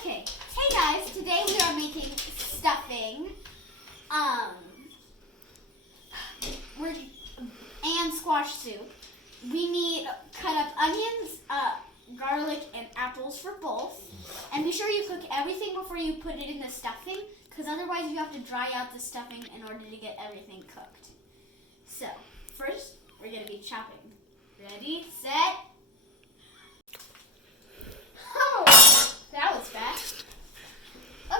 Okay, hey guys, today we are making stuffing, and squash soup. We need cut up onions, garlic, and apples for both. And be sure you cook everything before you put it in the stuffing, because otherwise you have to dry out the stuffing in order to get everything cooked. So, first, we're going to be chopping. Ready, set. Oh, that was fast.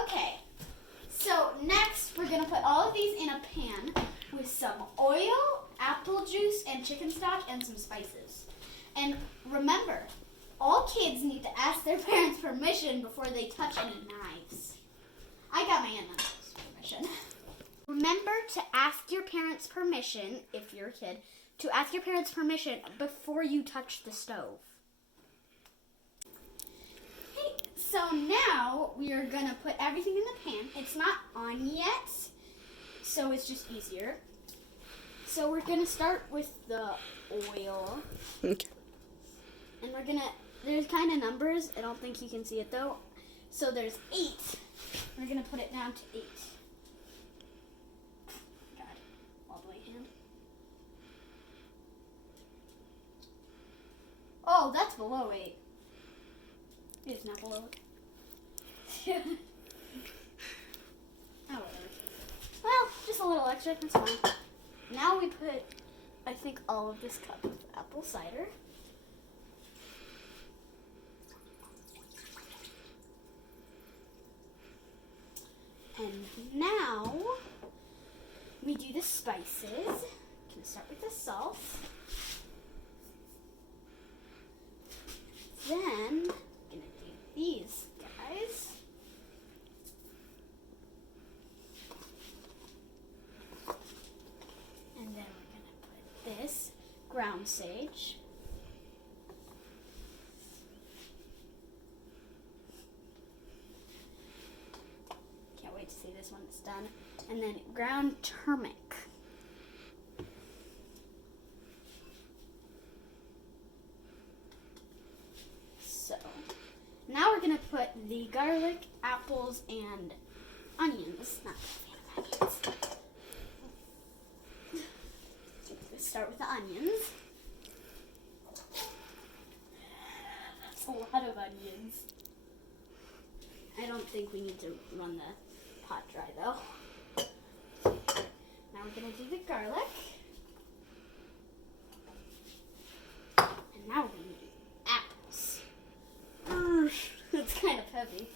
Okay, so next we're going to put all of these in a pan with some oil, apple juice, and chicken stock, and some spices. And remember, all kids need to ask their parents' permission before they touch any knives. I got my in-laws' permission. Remember to ask your parents' permission, if you're a kid, to ask your parents' permission before you touch the stove. Okay, so now we are going to put everything in the pan. It's not on yet, so it's just easier. So we're going to start with the oil. Okay. And we're going to, there's kind of numbers. I don't think you can see it though. So there's 8. We're going to put it down to 8. God, wobbly hand. Oh, that's below 8. It's not below it. Oh, whatever. Well, just a little extra, that's fine. Now we put, I think, all of this cup of apple cider. And now we do the spices. Can start with the salt. Then I'm gonna do these guys. And then we're gonna put this ground sage. Can't wait to see this when it's done. And then ground turmeric. So now we're gonna put the garlic, apples, and onions. Not a fan of onions. Let's start with the onions. That's a lot of onions. I don't think we need to run the pot dry though. Now we're going to do the garlic. And now we're going to do apples. It's kind of heavy.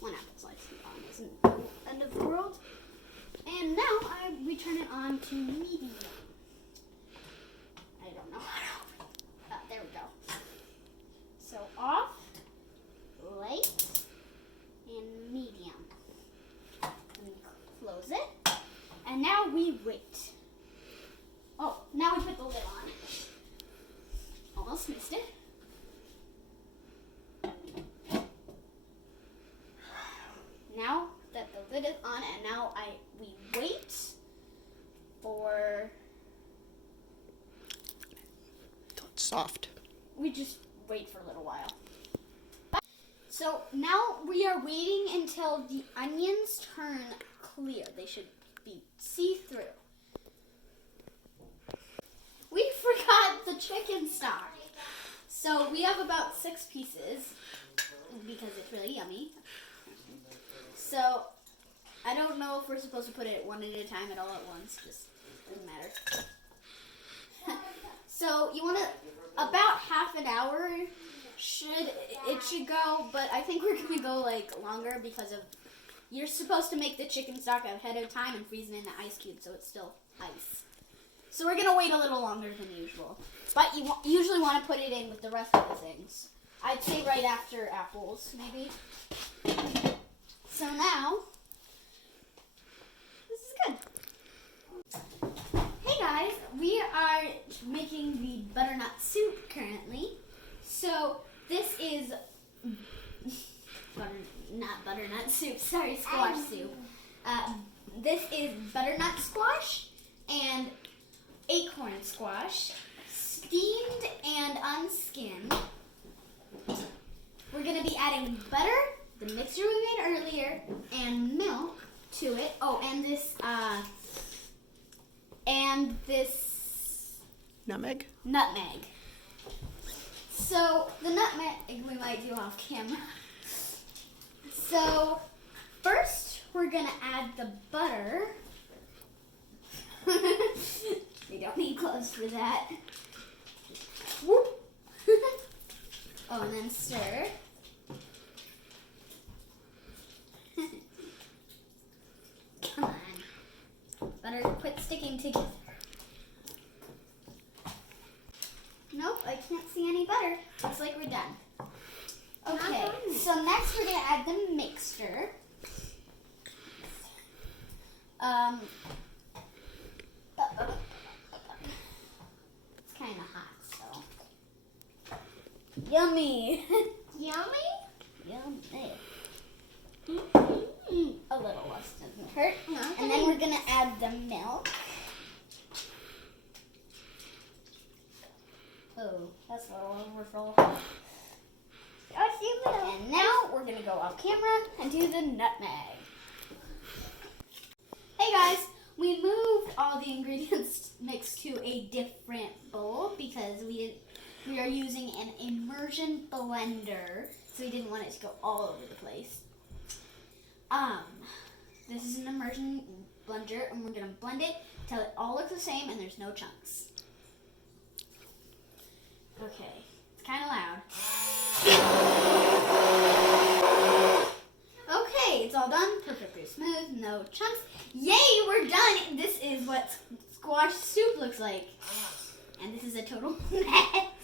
One apple slice isn't the end of the world. And now we turn it on to medium. I don't know how to open it. There we go. So off, light, and medium. And close it. And now we wait. Oh, now we put the lid on. Almost missed it. Now that the lid is on, and now we wait for. Until it's soft. We just wait for a little while. So now we are waiting until the onions turn clear. They should be see-through. We forgot the chicken stock. So we have about 6 pieces because it's really yummy. So I don't know if we're supposed to put it one at a time at all at once. Just doesn't matter. So you want to, about half an hour should go, but I think we're going to go like longer because of, you're supposed to make the chicken stock ahead of time and freeze it in the ice cube so it's still ice. So we're going to wait a little longer than usual. But you usually want to put it in with the rest of the things. I'd say right after apples, maybe. So now, this is good. Hey guys, we are making the butternut soup currently. So this is not butternut soup, sorry, squash soup. This is butternut squash and acorn squash, steamed and unskinned. adding butter, the mixture we made earlier, and milk to it. Oh, and this Nutmeg. nutmeg. So the nutmeg we might do off camera. So first we're gonna add the butter. We don't need clothes for that. Whoop. Oh, and then stir. Come on. Butter, quit sticking together. Nope, I can't see any butter. Looks like we're done. Okay, so next we're gonna add the mixture. It's kind of hot, so. Yummy! Yummy? Yummy. A little less doesn't hurt. And then we're gonna add the milk. Oh, that's a little overfull. I see little. And now we're gonna go off camera and do the nutmeg. Hey guys, we moved all the ingredients mixed to a different bowl because we are using an immersion blender, so we didn't want it to go all over the place. This is an immersion blender, and we're gonna blend it till it all looks the same and there's no chunks. Okay, it's kind of loud. Okay, it's all done, perfectly smooth, no chunks. Yay, we're done! This is what squash soup looks like. And this is a total mess.